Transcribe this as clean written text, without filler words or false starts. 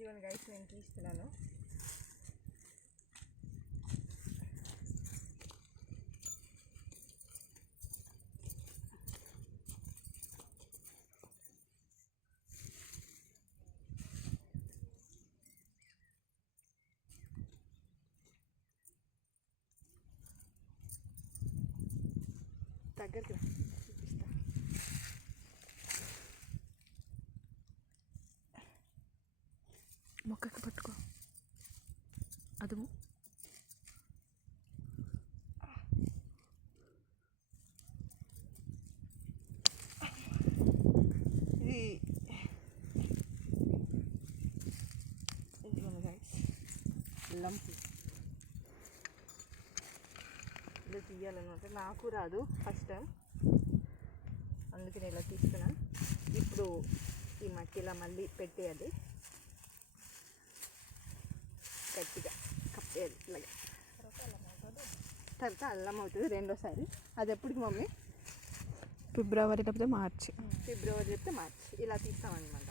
ఇదిగోండి గైస్ నేను తీస్తున్నాను. దగ్గరికి చూపిస్తా. మొక్కకి పట్టుకో అదుము. ఇదిగోండి గైస్ అల్లం ఇలా తీయాలన్నమాట. నాకు రాదు ఫస్ట్ టైం, అందుకని ఇలా తీస్తున్నాను. ఇప్పుడు ఈ మట్టిలా మళ్ళీ పెట్టేయాలి, గట్టిగా కప్పేయాలి ఇలాగా. తర్వాత అల్లం అవుతుంది రెండోసారి. అది ఎప్పటికి మమ్మీ? ఫిబ్రవరి లేకపోతే మార్చి. ఫిబ్రవరి చెప్తే మార్చి ఇలా తీస్తామన్నమాట.